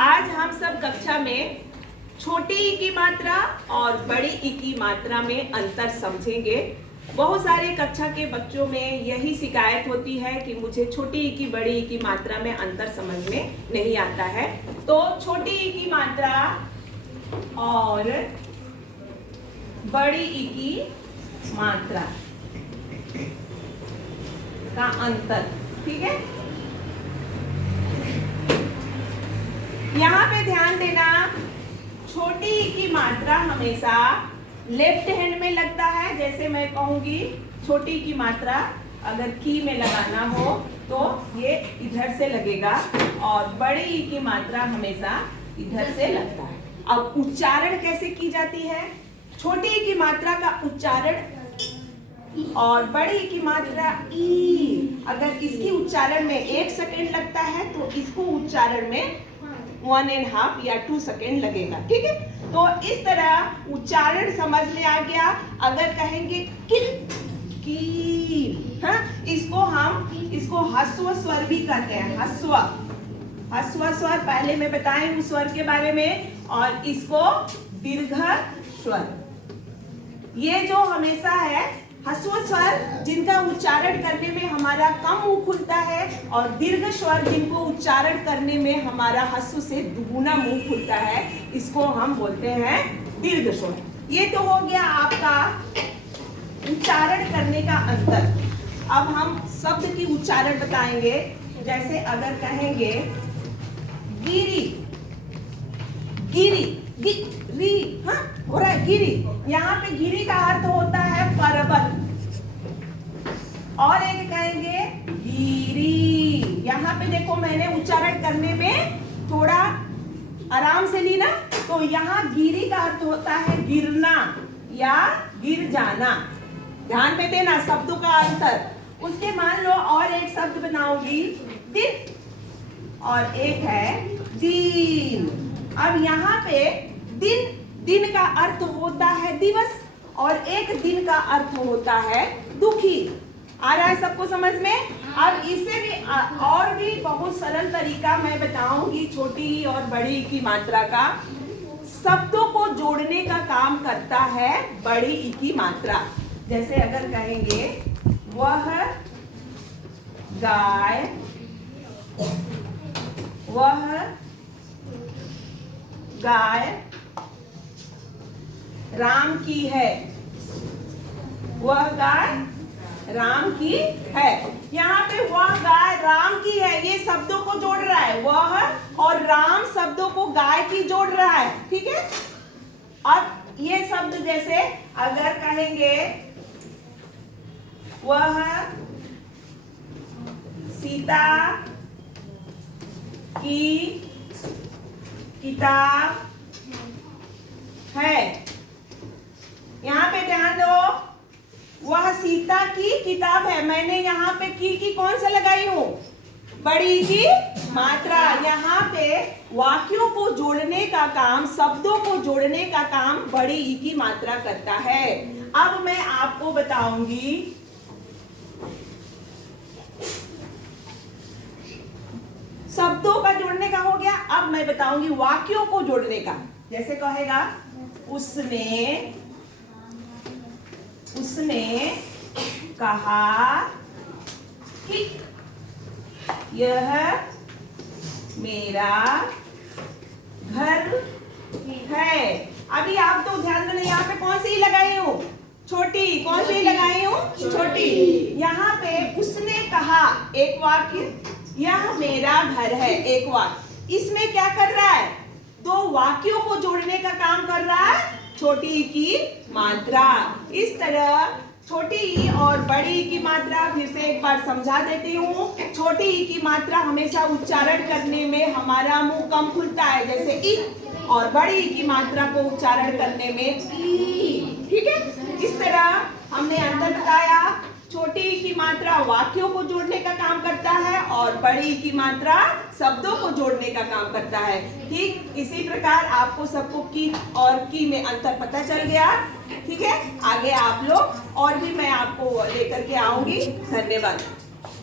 आज हम सब कक्षा में छोटी ई की मात्रा और बड़ी ई की मात्रा में अंतर समझेंगे। बहुत सारे कक्षा के बच्चों में यही शिकायत होती है कि मुझे छोटी ई की बड़ी ई की मात्रा में अंतर समझ में नहीं आता है। तो छोटी ई की मात्रा और बड़ी ई की मात्रा का अंतर, ठीक है। यहाँ पे ध्यान देना, छोटी ई की मात्रा हमेशा लेफ्ट हैंड में लगता है। जैसे मैं कहूंगी छोटी ई की मात्रा अगर की में लगाना हो तो ये इधर से लगेगा और बड़ी ई की मात्रा हमेशा इधर से लगता है। अब उच्चारण कैसे की जाती है? छोटी ई की मात्रा का उच्चारण और बड़ी ई की मात्रा ई, अगर इसकी उच्चारण में 1 सेकेंड लगता है तो इसको उच्चारण में 1.5 या 2 सेकेंड लगेगा, ठीक है। तो इस तरह उच्चारण समझ में आ गया। अगर कहेंगे किल की, हाँ, इसको ह्रस्व स्वर भी कहते हैं। ह्रस्व स्वर पहले मैं बताएं उस स्वर के बारे में, और इसको दीर्घ स्वर। ये जो हमेशा है ह्रस्व स्वर जिनका उच्चारण करने में हमारा कम मुंह खुलता है, और दीर्घ स्वर जिनको उच्चारण करने में हमारा ह्रस्व से दुगुना मुंह खुलता है, इसको हम बोलते हैं दीर्घ स्वर। ये तो हो गया आपका उच्चारण करने का अंतर। अब हम शब्द की उच्चारण बताएंगे। जैसे अगर कहेंगे गिरी, गिरी, गिरी, हाँ हो रहा है गिरी। यहाँ पे गिरी का अर्थ होता है पर्वत। और एक कहेंगे गिरी। यहाँ पे देखो मैंने उच्चारण करने में थोड़ा आराम से ली ना, तो यहाँ गिरी का अर्थ होता है गिरना या गिर जाना। ध्यान में देना शब्दों का अंतर। उसके मान लो और एक शब्द बनाऊंगी दिन, और एक है दिन। अब यहाँ पे दिन का अर्थ होता है दिवस, और एक दिन का अर्थ होता है दुखी। आ रहा है सबको समझ में? अब इससे भी और भी बहुत सरल तरीका मैं बताऊंगी छोटी ई और बड़ी ई की मात्रा का। शब्दों को जोड़ने का काम करता है बड़ी ई की मात्रा। जैसे अगर कहेंगे वह गाय, वह गाय राम की है, वह गाय राम की है। यहाँ पे वह गाय राम की है, ये शब्दों को जोड़ रहा है। वह और राम शब्दों को गाय की जोड़ रहा है, ठीक है। अब ये शब्द जैसे अगर कहेंगे वह सीता की किताब है। यहाँ पे ध्यान दो, वह सीता की किताब है। मैंने यहाँ पे की कौन सा लगाई हूँ? बड़ी की मात्रा। यहाँ पे वाक्यों को जोड़ने का काम, शब्दों को जोड़ने का काम बड़ी ई की मात्रा करता है। अब मैं आपको बताऊंगी शब्दों का जोड़ने का हो गया। अब मैं बताऊंगी वाक्यों को जोड़ने का। जैसे कहेगा उसने कहा कि यह मेरा घर है। अभी आप तो ध्यान देना, यहाँ पे कौन सी लगाई हूँ? छोटी। कौन सी लगाई हूँ? छोटी। यहाँ पे उसने कहा एक वाक्य, यह मेरा घर है एक वाक्य। इसमें क्या कर रहा है? 2 वाक्यों को जोड़ने का काम कर रहा है छोटी ई की मात्रा। इस तरह छोटी ई और बड़ी ई की मात्रा फिर से एक बार समझा देती हूँ। छोटी ई की मात्रा हमेशा उच्चारण करने में हमारा मुंह कम खुलता है, जैसे ई, और बड़ी ई की मात्रा को उच्चारण करने में ई, ठीक है। इस तरह हमने अंतर बताया। छोटी ई की मात्रा वाक्यों को जोड़ने का काम करता है, और बड़ी ई की मात्रा शब्दों को जोड़ने का काम करता है। ठीक इसी प्रकार आपको सबको की और की में अंतर पता चल गया, ठीक है। आगे आप लोग और भी मैं आपको लेकर के आऊंगी। धन्यवाद।